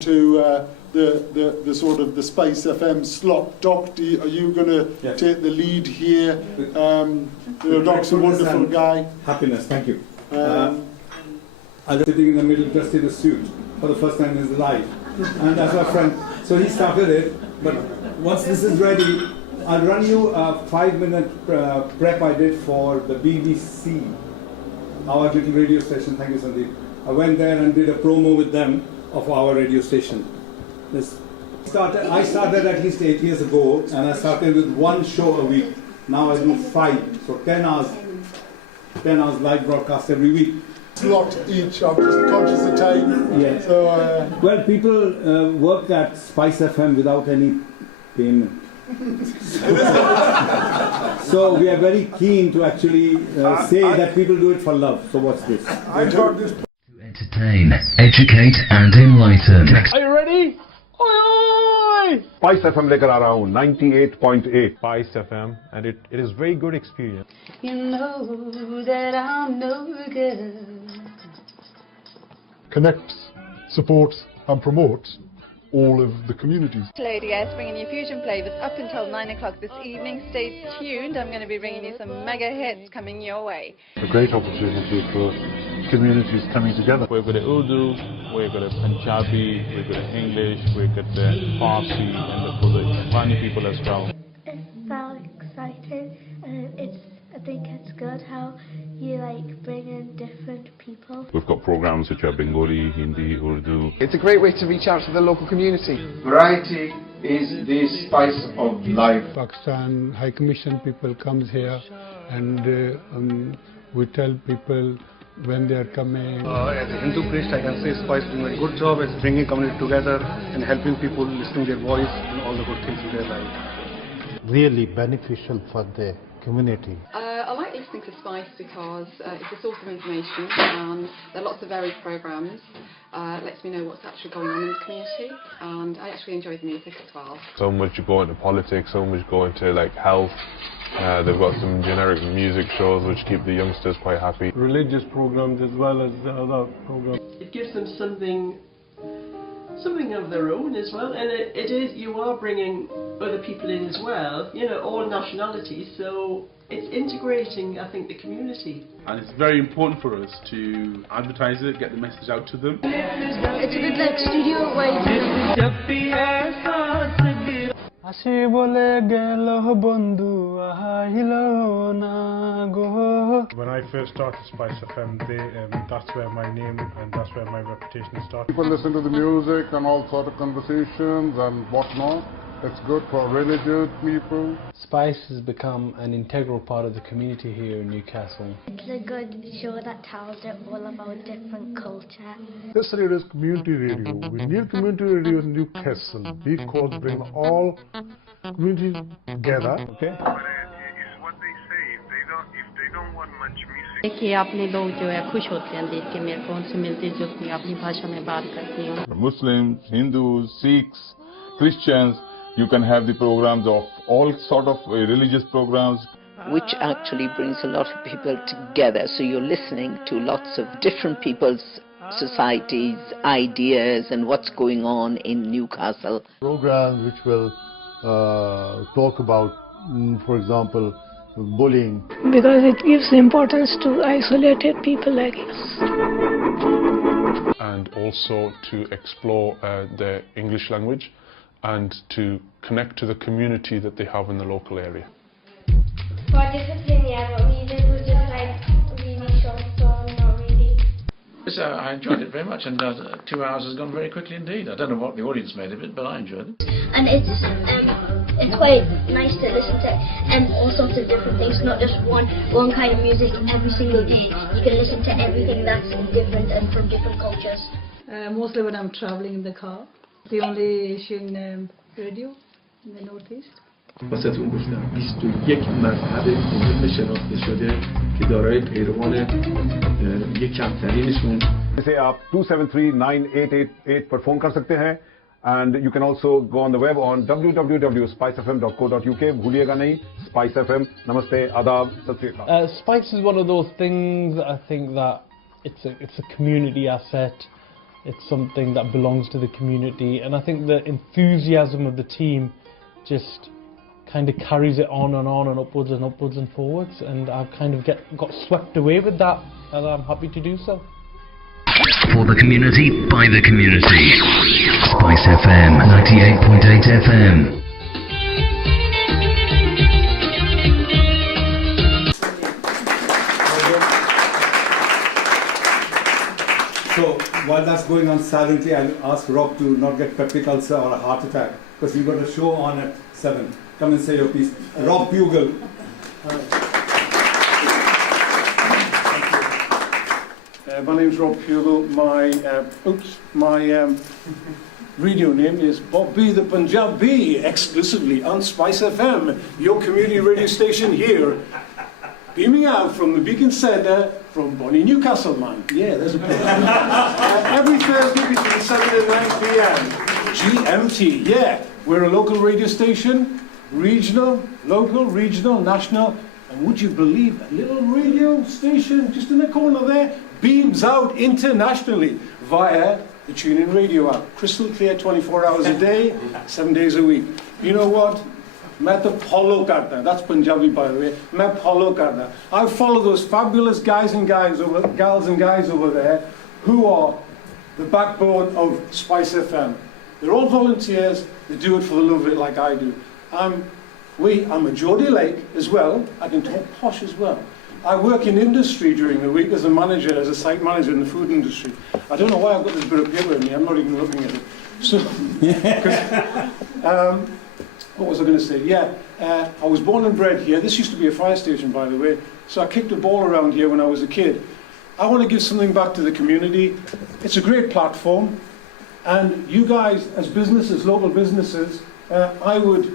to the sort of the SpiceFM slot. Doc, are you going to take the lead here? Doc's a wonderful guy. Happiness, thank you. I was sitting in the middle dressed in a suit for the first time in his life. And that's my friend. So he started it, but once this is ready, I'll run you a 5-minute prep I did for the BBC, our little radio station. Thank you, Sandeep. I went there and did a promo with them of our radio station. I started at least 8 years ago, and I started with 1 show a week. Now I do 5, so 10 hours live broadcast every week. Slot each, I'm just conscious of time. Yeah. So, well, people work at SpiceFM without any payment. So we are very keen to actually say that people do it for love. So what's this? I got this. To entertain, educate and enlighten. Are you ready? Oi, oi! SpiceFM लेकर आ रहा हूँ 98.8 SpiceFM, and it is very good experience. You know that I'm no good. Connects, supports and promotes all of the communities. Lady S bringing you Fusion Flavors up until 9 o'clock this evening. Stay tuned. I'm going to be bringing you some mega hits coming your way. A great opportunity for communities coming together. We've got Urdu, we've got Punjabi, we've got English, we've got the Farsi, and for the Afghani people as well. It's so exciting, and I think it's good how you bring in different people. We've got programs which are Bengali, Hindi, Urdu. It's a great way to reach out to the local community. Variety is the spice of life. Pakistan High Commission people comes here and we tell people when they are coming. As a Hindu priest, I can say Spice is doing a good job at bringing community together and helping people, listening their voice and all the good things in their life. Really beneficial for the community. I like listening to Spice because it's a source of information and there are lots of varied programmes. It lets me know what's actually going on in the community, and I actually enjoy the music as well. So much go into politics, so much go into health. They've got some generic music shows which keep the youngsters quite happy. Religious programs as well as the other programs. It gives them something of their own as well, and it is, you are bringing other people in as well, all nationalities, so it's integrating, I think, the community. And it's very important for us to advertise it, get the message out to them. It's a bit like studio where When I first started SpiceFM, that's where my name and that's where my reputation started. People listen to the music and all sort of conversations and whatnot. It's good for religious people. Spice has become an integral part of the community here in Newcastle. It's a good show that tells it all about different culture. This radio is community radio. We need community radio in Newcastle because bring all communities together. Okay. कि अपने लोग जो है खुश होते हैं देख के मेरे को उनसे मिलती जुलती अपनी भाषा में बात करती हूँ. Muslims, Hindus, Sikhs, Christians, you can have the programs of all sort of religious programs. Which actually brings a lot of people together. So you're listening to lots of different people's societies, ideas, and what's going on in Newcastle. Programs which will talk about, for example, bullying. Because it gives importance to isolated people like us. And also to explore the English language and to connect to the community that they have in the local area. For discipline, but music was just really short, so not really. So I enjoyed it very much, and 2 hours has gone very quickly indeed. I don't know what the audience made of it, but I enjoyed it. And it's quite nice to listen to all sorts of different things, not just one kind of music every single day. You can listen to everything that's different and from different cultures. Mostly when I'm traveling in the car. The only Asian radio in the northeast. واسهتون گفتم 21 مذهب مهم شناخته شده که دارای پیروان یک کمترینشون. इसे आप 2739888 पर phone कर सकते हैं, and you can also go on the web on www.spicefm.co.uk. भूलिएगा नहीं, SpiceFM. Namaste, adab, sat sri akal. Spice is one of those things that I think that it's a community asset. It's something that belongs to the community, and I think the enthusiasm of the team just kind of carries it on and upwards and forwards, and I kind of got swept away with that, and I'm happy to do so. For the community, by the community. SpiceFM 98.8 FM. So while that's going on silently, I'll ask Rob to not get peptic ulcer or a heart attack, because we've got a show on at 7. Come and say your piece. Rob Bugle. My name's Rob Pugel. My radio name is Bobby the Punjabi, exclusively on Spice FM, your community radio station here, beaming out from the Beacon Centre from Bonnie, Newcastle, man. Yeah, there's a place. Every Thursday between 7 and 9 p.m. GMT. Yeah, we're a local radio station, regional, local, regional, national, and would you believe a little radio station just in the corner there beams out internationally via the TuneIn radio app. Crystal clear, 24 hours a day, 7 days a week. You know what? Main to follow karta. That's Punjabi, by the way. Main follow karta. I follow those fabulous gals and guys over there who are the backbone of Spice FM. They're all volunteers. They do it for the love of it, like I do. I'm a Geordie Lake as well. I can talk posh as well. I work in industry during the week as a manager, as a site manager in the food industry. I don't know why I've got this bit of paper in me. I'm not even looking at it. So, what was I going to say? Yeah, I was born and bred here. This used to be a fire station, by the way. So I kicked a ball around here when I was a kid. I want to give something back to the community. It's a great platform. And you guys, as businesses, local businesses, I would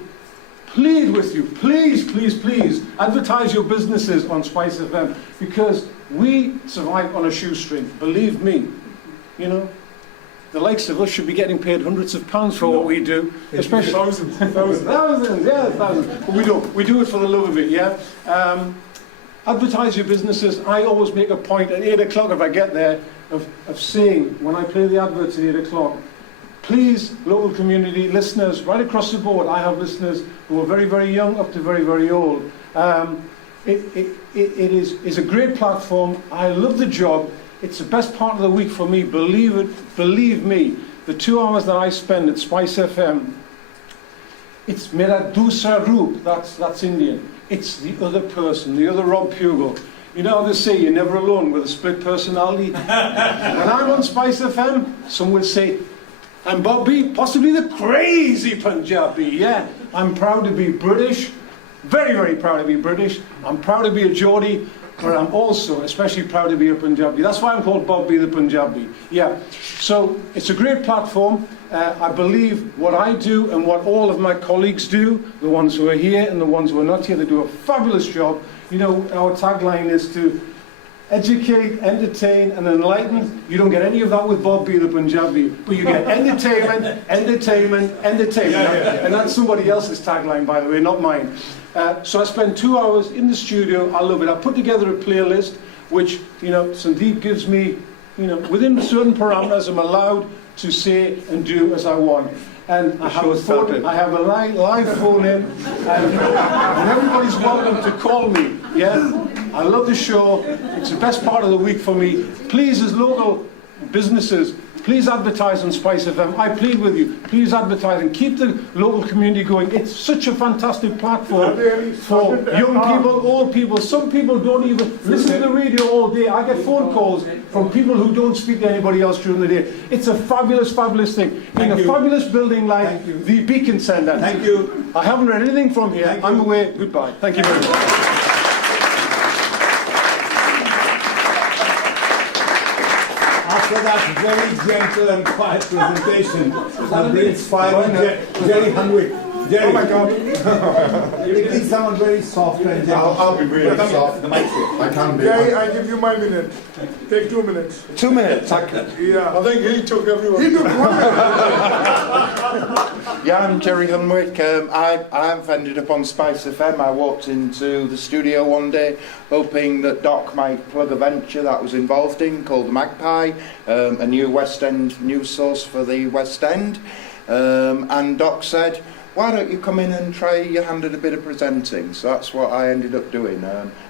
plead with you, please, please, please, advertise your businesses on Spice FM, because we survive on a shoestring, believe me. You know, the likes of us should be getting paid hundreds of pounds for what we do, especially thousands, yeah, thousands. But we don't. We do it for the love of it, yeah. Advertise your businesses. I always make a point at 8 o'clock if I get there of saying, when I play the adverts at 8 o'clock, please, local community, listeners, right across the board, I have listeners who are very, very young up to very, very old. It is a great platform. I love the job. It's the best part of the week for me, believe it, believe me. The 2 hours that I spend at Spice FM, it's mera dusra roop, that's Indian. It's the other person, the other Rob Pugel. You know how they say you're never alone with a split personality? When I'm on Spice FM, some will say, I'm Bobby, possibly the crazy Punjabi, yeah. I'm proud to be British, very, very proud to be British. I'm proud to be a Geordie, but I'm also especially proud to be a Punjabi. That's why I'm called Bobby the Punjabi, yeah. So it's a great platform. I believe what I do and what all of my colleagues do, the ones who are here and the ones who are not here, they do a fabulous job. You know, our tagline is to educate, entertain, and enlighten. You don't get any of that with Bobby the Punjabi, but you get entertainment, entertainment, entertainment. And that's somebody else's tagline, by the way, not mine. So I spend 2 hours in the studio. I love it. I put together a playlist, which, you know, Sandeep gives me, you know, within certain parameters, I'm allowed to say and do as I want. And I have a live phone in, and everybody's welcome to call me. Yeah, I love the show. It's the best part of the week for me. Please, as local businesses, please advertise on Spice FM. I plead with you, please advertise and keep the local community going. It's such a fantastic platform for young people, old people. Some people don't even listen to the radio all day. I get phone calls from people who don't speak to anybody else during the day. It's a fabulous, fabulous thing. In a fabulous building like the Beacon Centre. Thank you. I haven't read anything from here. I'm away. Goodbye. Thank you very much. After that very gentle and quiet presentation, that brings fire in Jerry Hunwick. Jerry, oh my God. You need someone very soft and gentle. I'll be really soft. I can be. Jerry, I give you my minute. Take 2 minutes. 2 minutes? Yeah. I think he took everyone. He took 1 minute. Yeah, Yeah, I'm Jerry Hunwick. I've ended up on SpiceFM. I walked into the studio one day hoping that Doc might plug a venture that I was involved in called Magpie, a new West End news source for the West End. And Doc said, why don't you come in and try your hand at a bit of presenting? So that's what I ended up doing.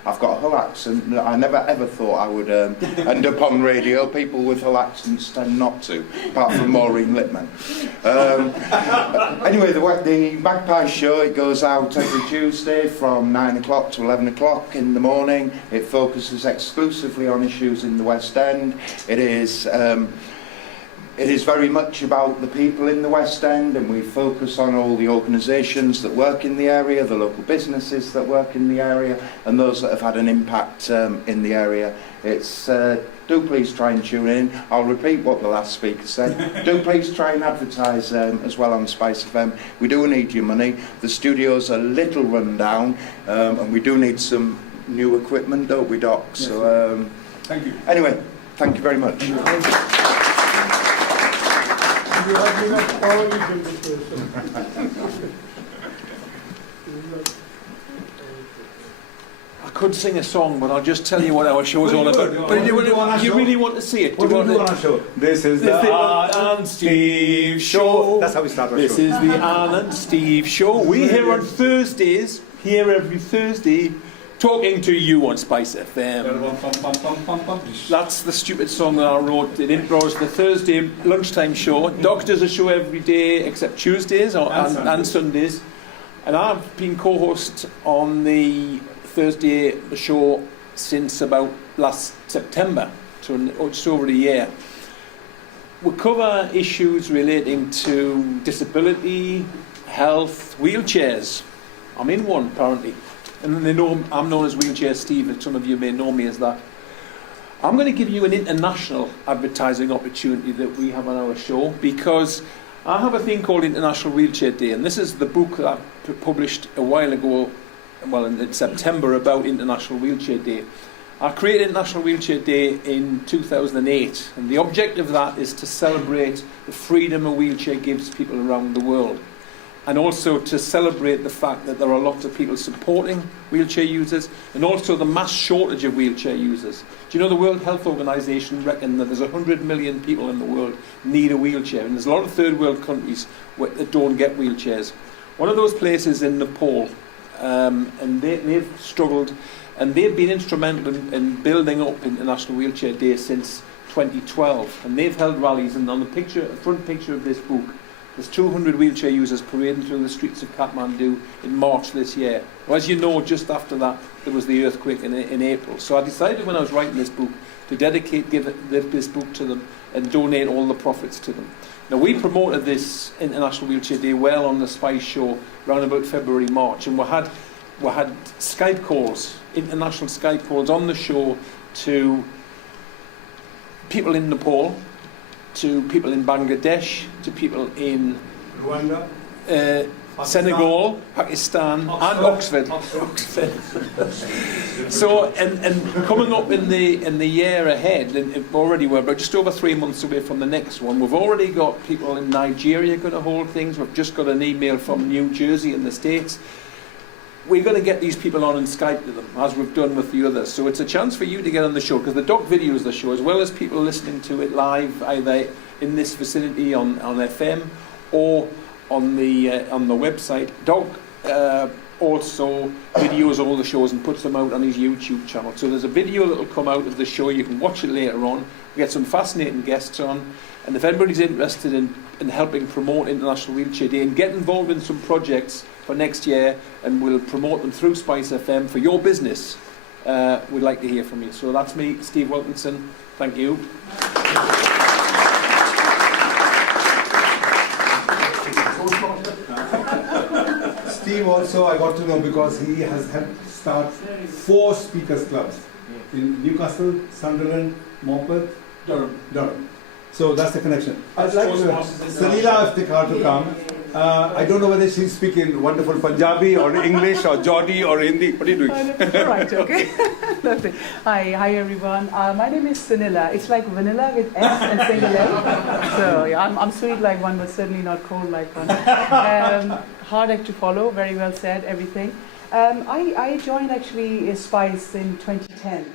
I've got a Hull accent that I never ever thought I would end up on radio. People with Hull accents tend not to, apart from Maureen Lipman. Anyway, the Magpie show, it goes out every Tuesday from 9 o'clock to 11 o'clock in the morning. It focuses exclusively on issues in the West End. It is very much about the people in the West End, and we focus on all the organisations that work in the area, the local businesses that work in the area, and those that have had an impact in the area. It's do please try and tune in. I'll repeat what the last speaker said. Do please try and advertise as well on SpiceFM. We do need your money. The studio's a little run down, and we do need some new equipment, don't we, Doc? Yes. So thank you. Anyway, thank you very much. I could sing a song, but I'll just tell you what our show is all about. But you really want to see it? What do you do on our show? This is the Anne and Steve Show. That's how we start our show. This is the Anne and Steve Show. We're here on Thursdays, here every Thursday, talking to you on SpiceFM. That's the stupid song that I wrote. It intros the Thursday lunchtime show. Doc does a show every day except Tuesdays and Sundays. And I've been co-host on the Thursday show since about last September, so just over a year. We cover issues relating to disability, health, wheelchairs. I'm in one apparently. And they know I'm known as Wheelchair Steve, and some of you may know me as that. I'm going to give you an international advertising opportunity that we have on our show, because I have a thing called International Wheelchair Day, and this is the book that I published a while ago, well in September, about International Wheelchair Day. I created International Wheelchair Day in 2008, and the objective of that is to celebrate the freedom a wheelchair gives people around the world, and also to celebrate the fact that there are lots of people supporting wheelchair users, and also the mass shortage of wheelchair users. Do you know the World Health Organization reckon that there's 100 million people in the world need a wheelchair, and there's a lot of third world countries that don't get wheelchairs. One of those places in Nepal, and they've struggled, and they've been instrumental in building up International Wheelchair Day since 2012, and they've held rallies, and on the front picture of this book, there's 200 wheelchair users parading through the streets of Kathmandu in March this year. Well, as you know, just after that, there was the earthquake in April. So I decided when I was writing this book to give this book to them and donate all the profits to them. Now, we promoted this International Wheelchair Day well on the Spice show around about February, March, and we had Skype calls, international Skype calls on the show to people in Nepal, to people in Bangladesh, to people in Rwanda, Senegal, Pakistan, and Oxford. So, and coming up in the year ahead, and already we're about just over 3 months away from the next one. We've already got people in Nigeria going to hold things. We've just got an email from New Jersey in the States. We're going to get these people on and Skype to them, as we've done with the others. So it's a chance for you to get on the show, because the Doc videos the show, as well as people listening to it live, either in this facility on FM or on the website. Doc also videos all the shows and puts them out on his YouTube channel. So there's a video that will come out of the show. You can watch it later on. We get some fascinating guests on. And if anybody's interested in helping promote International Wheelchair Day and get involved in some projects for next year, and we'll promote them through SpiceFM for your business, we'd like to hear from you. So that's me, Steve Wilkinson. Thank you. Steve also, I got to know because he has helped start 4 speakers clubs in Newcastle, Sunderland, Morpeth, Durham. So that's the connection. I'd like Salila Iftikhar to come I don't know whether she's speaking wonderful Punjabi or English or Geordie or Hindi. What are you doing? All right, okay. Lovely. Hi everyone. My name is Sunila. It's like vanilla with S and single L. So yeah, I'm sweet like one, but certainly not cold like one. Hard act to follow. Very well said. Everything. I joined actually Spice in 2010.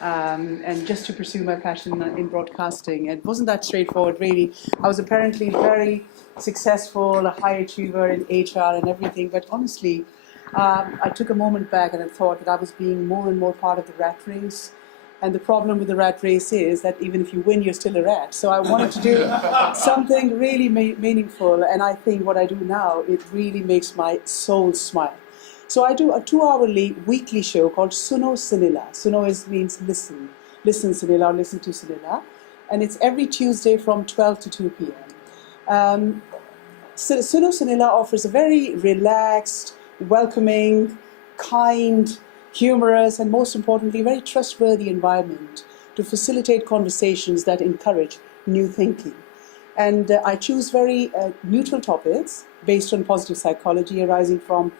And just to pursue my passion in broadcasting. It wasn't that straightforward, really. I was apparently very successful, a high achiever in HR and everything, but honestly, I took a moment back and I thought that I was being more and more part of the rat race. And the problem with the rat race is that even if you win, you're still a rat. So I wanted to do something really meaningful, and I think what I do now, it really makes my soul smile. So I do a 2-hourly weekly show called Suno Sunila. Suno means listen. Listen Sunila or listen to Sunila. And it's every Tuesday from 12 to 2 p.m. Suno Sunila offers a very relaxed, welcoming, kind, humorous, and most importantly, very trustworthy environment to facilitate conversations that encourage new thinking. And I choose very neutral topics based on positive psychology arising from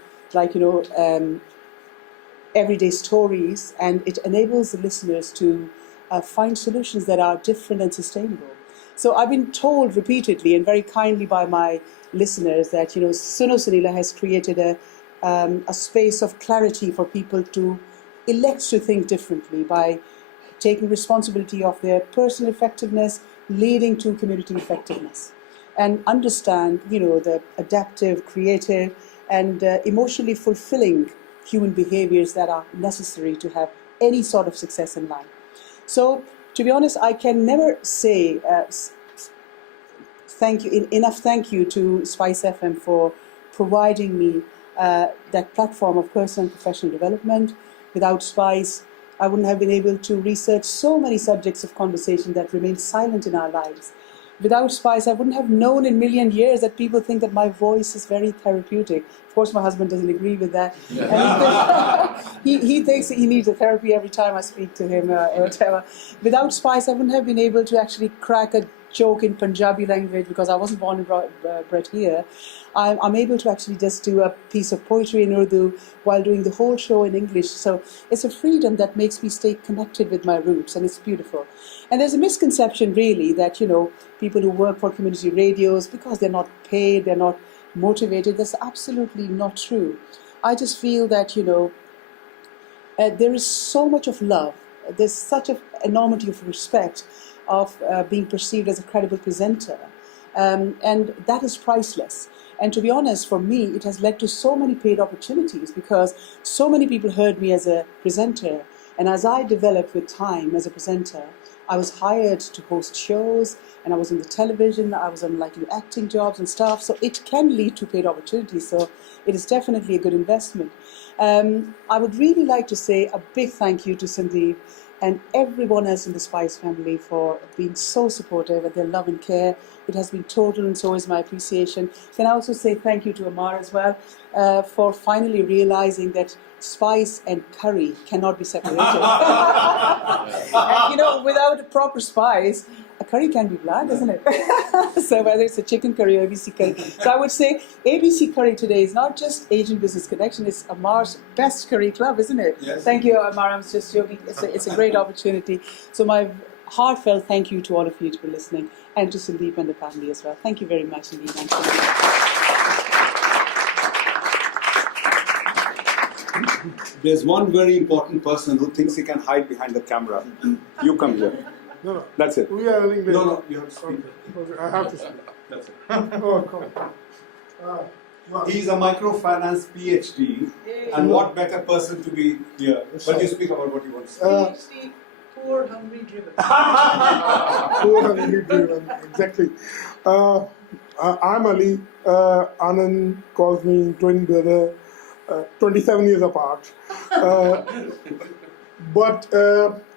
everyday stories, and it enables the listeners to find solutions that are different and sustainable. So I've been told repeatedly and very kindly by my listeners that Suno Sunila has created a space of clarity for people to elect to think differently by taking responsibility of their personal effectiveness, leading to community effectiveness, and understand the adaptive, creative, and emotionally fulfilling human behaviors that are necessary to have any sort of success in life. So, to be honest, I can never say enough thank you to SpiceFM for providing me that platform of personal and professional development. Without Spice, I wouldn't have been able to research so many subjects of conversation that remain silent in our lives. Without Spice, I wouldn't have known in a million years that people think that my voice is very therapeutic. Of course, my husband doesn't agree with that. He thinks he needs a therapy every time I speak to him or whatever. Without Spice, I wouldn't have been able to actually crack a joke in Punjabi language because I wasn't born and bred here. I'm able to actually just do a piece of poetry in Urdu while doing the whole show in English. So it's a freedom that makes me stay connected with my roots, and it's beautiful. And there's a misconception really that, people who work for community radios, because they're not paid, they're not motivated. That's absolutely not true. I just feel that, there is so much of love. There's such an enormity of respect of being perceived as a credible presenter. And that is priceless. And to be honest, for me, it has led to so many paid opportunities because so many people heard me as a presenter. And as I developed with time as a presenter, I was hired to host shows, and I was on the television, I was on acting jobs and stuff. So it can lead to paid opportunities. So it is definitely a good investment. I would really like to say a big thank you to Sandeep and everyone else in the Spice family for being so supportive and their love and care. It has been total, and so is my appreciation. Can I also say thank you to Amar as well for finally realizing that spice and curry cannot be separated. And without a proper spice, a curry can be bland, isn't it? So whether it's a chicken curry or ABC curry. So I would say ABC curry today is not just Asian Business Connection, it's Amar's best curry club, isn't it? Yes. Thank you, Amar. I was just joking. It's a great opportunity. So my heartfelt thank you to all of you for listening, and to Sandeep and the family as well. Thank you very much indeed. There's one very important person who thinks he can hide behind the camera. You come here. No. That's it. We are running late. No, you have to speak. Okay, I have to speak. That's it. Oh, come on. He's a microfinance PhD, and what better person to be here? But you speak about what you want to say. PhD, poor, hungry, driven. Poor, hungry, driven, exactly. I'm Ali. Anand calls me twin brother, 27 years apart. But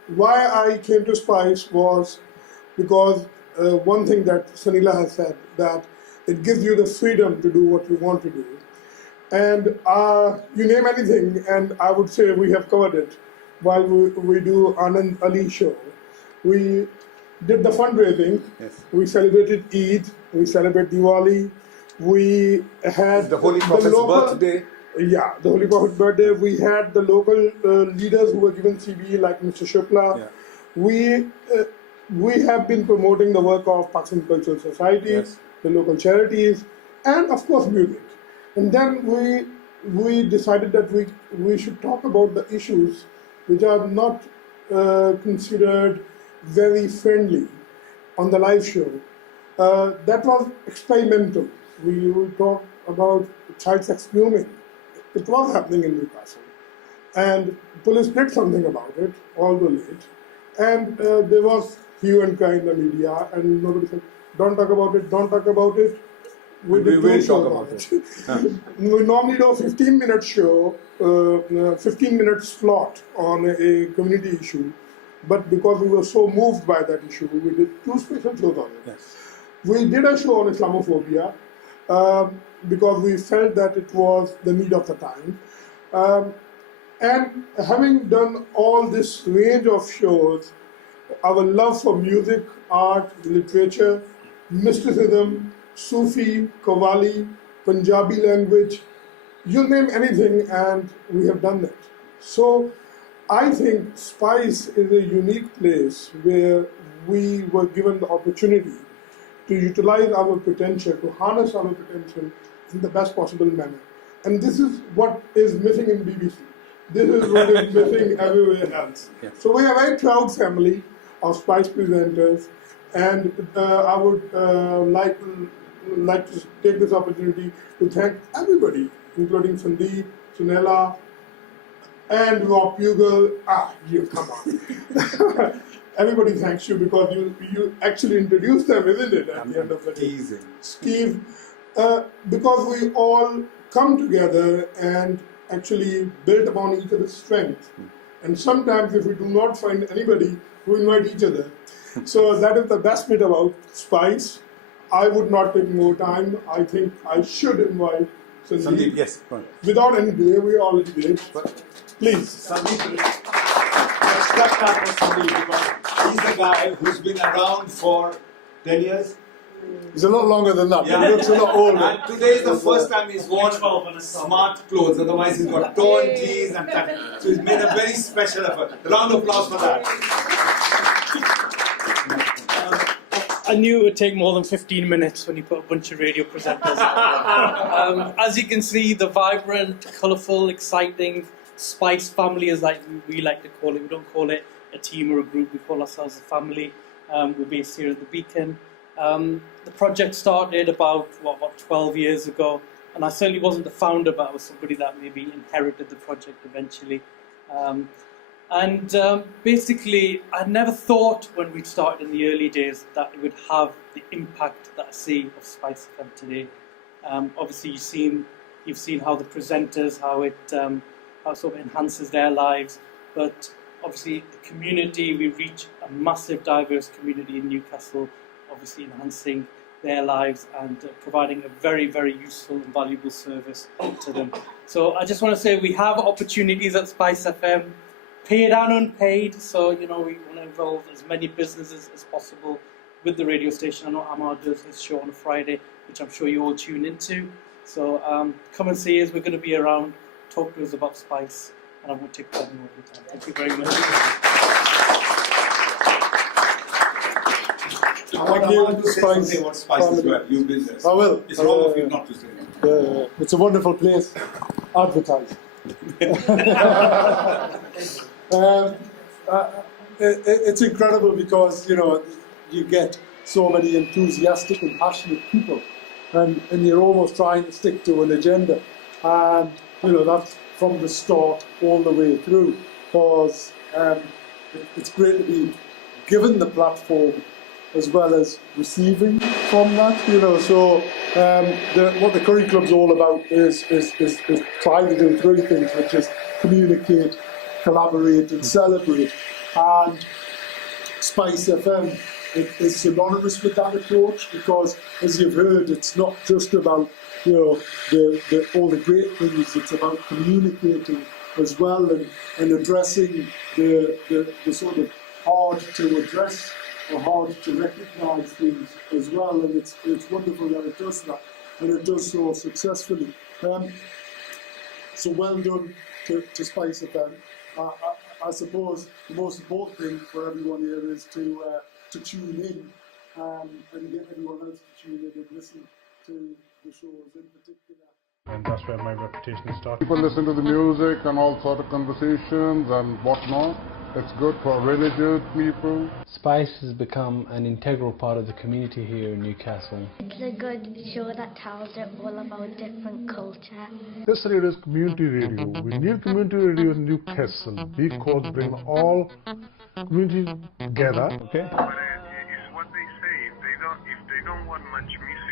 why I came to Spice was because one thing that Sunila has said, that it gives you the freedom to do what you want to do. And you name anything, and I would say we have covered it. While we do Anand Ali show, we did the fundraising. Yes. We celebrated Eid, we celebrate Diwali, We had the Holy Prophet's birthday. Yeah, the Holy Prophet's birthday. We had the local leaders who were given CBE, like Mr. Shukla. Yeah. We have been promoting the work of Pakistan Cultural Society, Yes. the local charities, and of course music. And then we decided that we should talk about the issues which are not considered very friendly on the live show. That was experimental. We would talk about child sex grooming. It was happening in Newcastle. And police did something about it, although late. And there was hue and cry in the media, and nobody said, don't talk about it, don't talk about it. We will talk about it. We normally do a 15-minute show, 15-minute slot on a community issue. But because we were so moved by that issue, we did 2 special shows on it. Yes. We did a show on Islamophobia because we felt that it was the need of the time. And having done all this range of shows, our love for music, art, literature, mysticism, Sufi, Qawwali, Punjabi language, you name anything, and we have done that. So I think Spice is a unique place where we were given the opportunity to utilize our potential, to harness our potential in the best possible manner. And this is what is missing in BBC. This is what is missing everywhere else. Yeah. So we are a very proud family of Spice presenters, and I would like to take this opportunity to thank everybody, including Sandeep, Sunela, and Rob Pugel. You come on. Everybody thanks you because you actually introduced them, isn't it, at the end of the day? Steve, because we all come together and actually build upon each other's strength. And sometimes if we do not find anybody, we invite each other. So that is the best bit about Spice. I would not take more time. I think I should invite Sandeep. Yes. Without any delay, we already did. Please. Sandeep, let's clap for Sandeep because he's the guy who's been around for 10 years. He's a lot longer than that. Yeah. He looks a lot older. And today is the first time he's worn smart clothes. Otherwise, he's got torn jeans and that. So he's made a very special effort. A round of applause for that. I knew it would take more than 15 minutes when you put a bunch of radio presenters. As you can see, the vibrant, colourful, exciting Spice family, as we like to call it. We don't call it a team or a group. We call ourselves a family. We're based here at the Beacon. The project started about 12 years ago, and I certainly wasn't the founder, but I was somebody that maybe inherited the project eventually. Basically, I never thought when we started in the early days that it would have the impact that I see of SpiceFM today. Obviously, you've seen how the presenters, how it sort of enhances their lives, but obviously the community, we reach a massive, diverse community in Newcastle, obviously enhancing their lives and providing a very, very useful and valuable service to them. So I just want to say we have opportunities at SpiceFM, paid and unpaid, so we want to involve as many businesses as possible with the radio station. I know Amar does his show on a Friday, which I'm sure you all tune into. So come and see us, we're going to be around, talk to us about Spice, and I won't take any more of your time. Thank you very much. I want to say something about Spice as well, your business. I will. It's wrong of you not to say that. It's a wonderful place. Advertise. It's incredible because you get so many enthusiastic and passionate people, and you're almost trying to stick to an agenda, and that's from the start all the way through. Because it's great to be given the platform as well as receiving from that. So what the Curry Club's all about is trying to do 3 things, which is communicate, collaborate and celebrate. And SpiceFM is synonymous with that approach because, as you've heard, it's not just about all the great things. It's about communicating as well and addressing the sort of hard to address or hard to recognise things as well. And it's wonderful that it does that. and it does so successfully. So well done to SpiceFM. I suppose the most important thing for everyone here is to tune in and get everyone else to tune in and listen to the shows in particular. And that's where my reputation started. People listen to the music and all sort of conversations and whatnot. It's good for religious people. Spice has become an integral part of the community here in Newcastle. It's a good show that tells it all about different culture. This radio is community radio. We need community radio in Newcastle because bring all community together. Okay.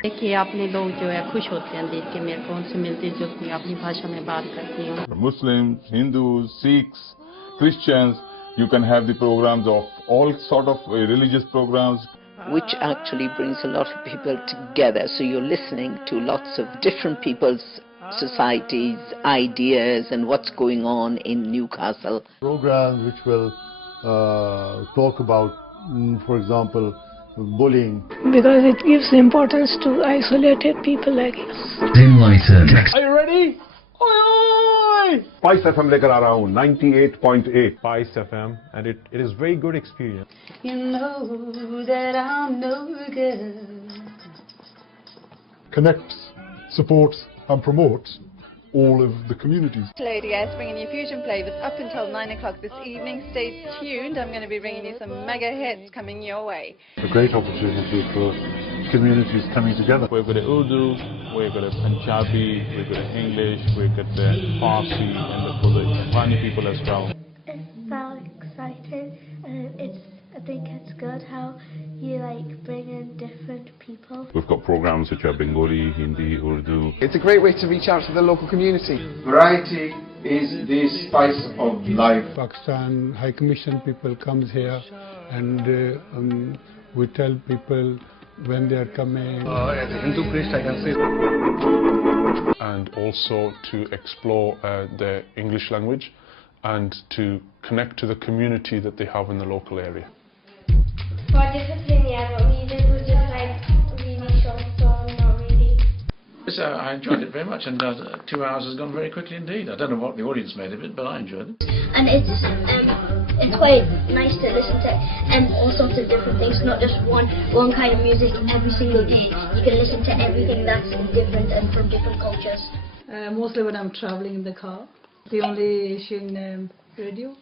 कि आपने लोग जो है खुश होते हैं देख के मेरे को उनसे मिलते जुलते अपनी भाषा में बात करती हूँ. Muslims, Hindus, Sikhs, Christians, you can have the programs of all sort of religious programs. Which actually brings a lot of people together. So you're listening to lots of different people's societies, ideas, and what's going on in Newcastle. Programs which will talk about, for example, bullying. Because it gives importance to isolated people like us. Enlighten. Are you ready? Spice FM लेकर आ रहा हूँ 98.8 Spice FM, and it is very good experience. You know that I'm no good. Connects, supports and promotes all of the communities. Lady S bringing you fusion flavours up until 9 o'clock this evening. Stay tuned. I'm going to be bringing you some mega hits coming your way. A great opportunity for communities coming together. We've got Urdu, we've got Punjabi, we've got English, we've got the Farsi and for the Afghani people as well. It's very exciting, and I think it's good how you bring in different people. We've got programs which are Bengali, Hindi, Urdu. It's a great way to reach out to the local community. Variety is the spice of life. Pakistan High Commission people comes here and we tell people when they are coming. As a Hindu priest, I can say. And also to explore the English language and to connect to the community that they have in the local area. For discipline, yeah, but music was just really short, so not really. So I enjoyed it very much, and 2 hours has gone very quickly indeed. I don't know what the audience made of it, but I enjoyed it. And it's quite nice to listen to all sorts of different things, not just one kind of music every single day. You can listen to everything that's different and from different cultures. Mostly when I'm traveling in the car. The only Asian radio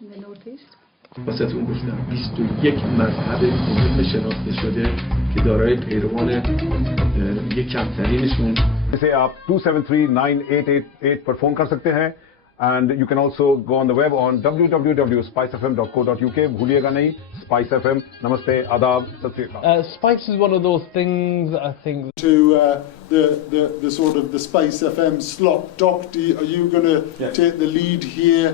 in the northeast. واسهتون گفتم 21 مذهب مهم شناخته شده که دارای پیروان یک کمترینشون. इसे आप 273-9888 पर phone कर सकते हैं and you can also go on the web on www.spicefm.co.uk. भूलिएगा नहीं SpiceFM. Namaste, adab, sat sri akal. Spice is one of those things that I think to the sort of the SpiceFM slot. Doc, are you going to take the lead here?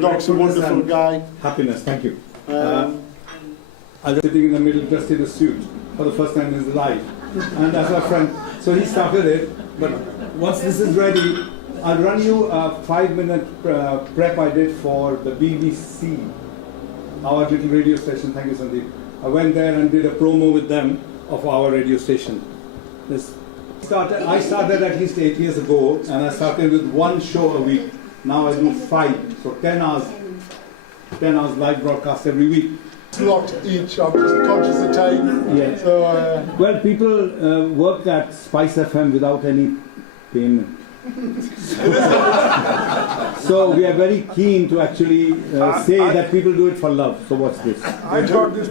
Doc's a wonderful guy. Happiness, thank you. I was sitting in the middle dressed in a suit for the first time in his life, and that's our friend. So he started it, but once this is ready, I'll run you a 5-minute prep I did for the BBC, our little radio station. Thank you, Sandeep. I went there and did a promo with them of our radio station. I started at least 8 years ago, and I started with 1 show a week. Now I do 5, so 10 hours live broadcast every week. Slot each, I'm just conscious of time. Yeah. So, well, people work at SpiceFM without any payment. So we are very keen to actually say that people do it for love. So what's this? I got this.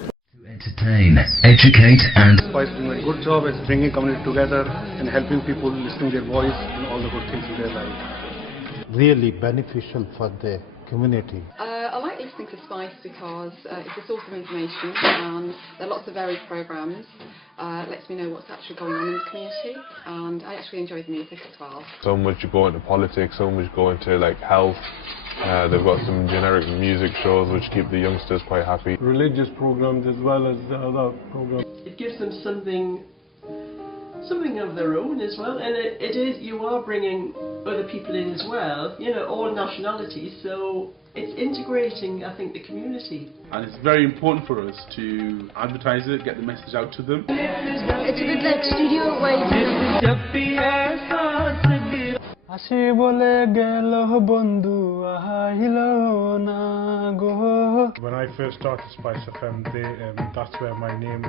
Entertain, educate and... Spice doing a good job at bringing community together and helping people listening their voice and all the good things in their life. Really beneficial for the community. I like listening to Spice because it's a source of information and there are lots of varied programmes. It lets me know what's actually going on in the community, and I actually enjoy the music as well. So much go into politics, so much go into health. They've got some generic music shows which keep the youngsters quite happy. Religious programs as well as the other programs. It gives them something something of their own as well, and it is, you are bringing other people in as well, you know, all nationalities, so it's integrating, I think, the community. And it's very important for us to advertise it, get the message out to them. It's a bit like studio wise. আসে বলে গেল বন্ধু আহিল না গো When I first started SpiceFM, that's where my name